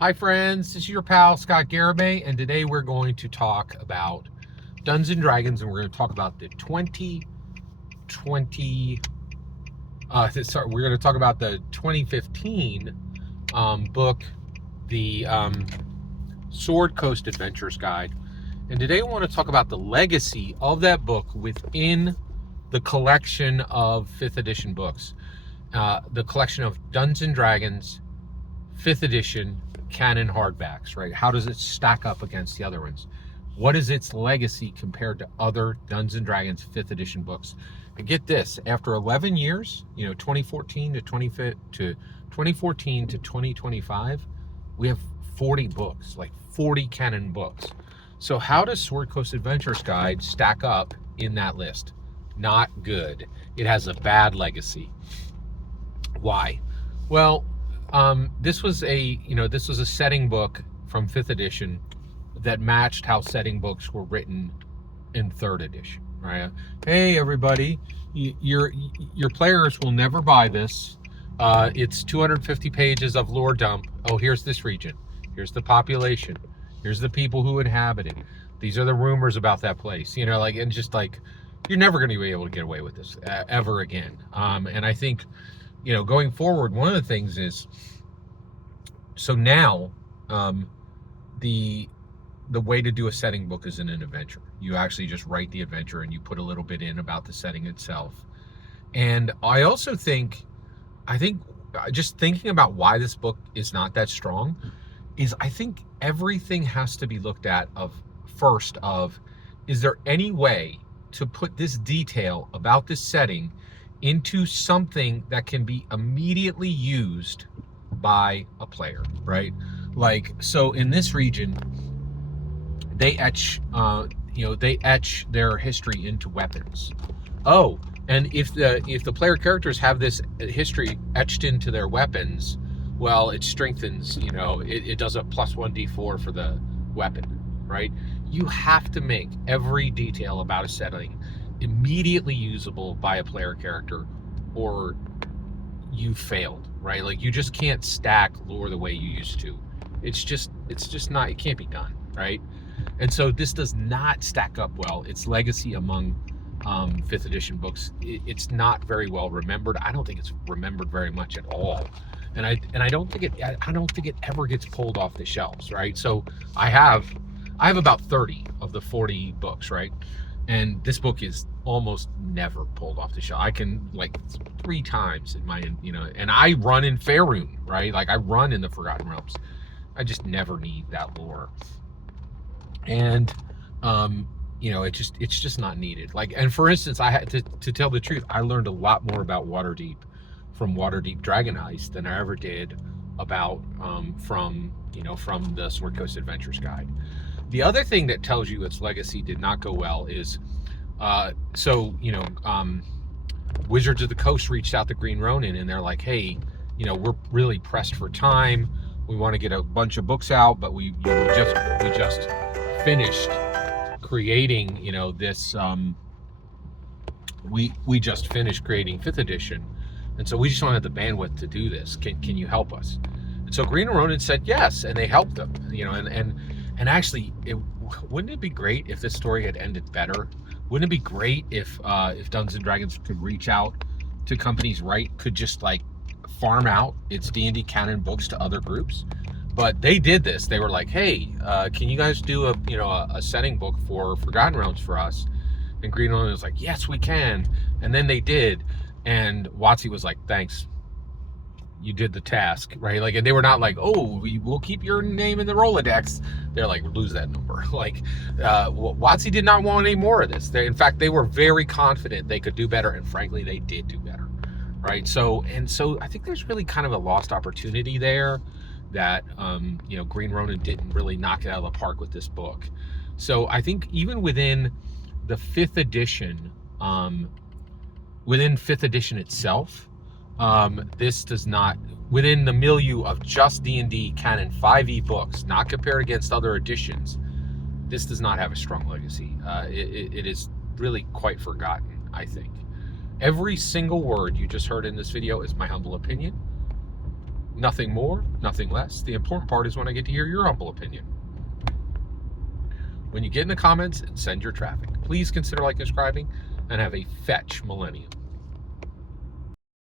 Hi friends, this is your pal Scott Garibay, and today we're going to talk about Dungeons and Dragons, and we're going to talk about the 2020. We're going to talk about the 2015 book, the Sword Coast Adventures Guide. And today I want to talk about the legacy of that book within the collection of 5th edition books, the collection of Dungeons and Dragons 5th edition Canon hardbacks, right? How does it stack up against the other ones? What is its legacy compared to other Dungeons and Dragons 5th edition books? And get this, after 11 years, 2014 to 2025, we have 40 books, like 40 Canon books. So how does Sword Coast Adventures Guide stack up in that list? Not good. It has a bad legacy. Why? Well, this was a setting book from 5th edition that matched how setting books were written in 3rd edition, right? Hey everybody, your players will never buy this. It's 250 pages of lore dump. Oh, here's this region. Here's the population. Here's the people who inhabit it. These are the rumors about that place. And just like, you're never going to be able to get away with this ever again. And I think, going forward, one of the things is, so now the way to do a setting book is in an adventure. You actually just write the adventure and you put a little bit in about the setting itself. And I also think just thinking about why this book is not that strong is I think everything has to be looked at is there any way to put this detail about this setting into something that can be immediately used by a player, right? Like, so in this region, they etch their history into weapons. Oh, and if the player characters have this history etched into their weapons, well, it strengthens, it does a +1d4 for the weapon, right? You have to make every detail about a setting immediately usable by a player character, or you failed, right? Like, you just can't stack lore the way you used to. It's just not, it can't be done, right? And so this does not stack up well. Its legacy among 5th edition books, it's not very well remembered. I don't think it's remembered very much at all. And I don't think it ever gets pulled off the shelves, right? So I have about 30 of the 40 books, right? And this book is almost never pulled off the shelf. I can, like, 3 times in my, and I run in Faerun, right? Like, I run in the Forgotten Realms. I just never need that lore. And, it's just not needed. Like, and for instance, I had to tell the truth, I learned a lot more about Waterdeep from Waterdeep Dragon Heist than I ever did about, from the Sword Coast Adventures Guide. The other thing that tells you its legacy did not go well is, Wizards of the Coast reached out to Green Ronin, and they're like, hey, we're really pressed for time. We want to get a bunch of books out, but we just finished creating, this, we just finished creating 5th edition. And so we just don't have the bandwidth to do this. Can you help us? And so Green Ronin said yes, and they helped them, and actually, wouldn't it be great if this story had ended better? Wouldn't it be great if Dungeons and Dragons could reach out to companies, right? Could just like farm out its D&D canon books to other groups? But they did this. They were like, hey, can you guys do a setting book for Forgotten Realms for us? And Green Ronin was like, yes, we can. And then they did. And WotC was like, thanks. You did the task, right? Like, and they were not like, oh, we'll keep your name in the Rolodex. They're like, lose that number. Like, WotC did not want any more of this. In fact, they were very confident they could do better, and frankly, they did do better, right? So I think there's really kind of a lost opportunity there that, Green Ronin didn't really knock it out of the park with this book. So I think even within the 5th edition, within 5th edition itself, this does not, within the milieu of just D&D canon 5e books, not compared against other editions, this does not have a strong legacy. It is really quite forgotten, I think. Every single word you just heard in this video is my humble opinion. Nothing more, nothing less. The important part is when I get to hear your humble opinion. When you get in the comments, send your traffic. Please consider like and subscribing, and have a fetch millennium.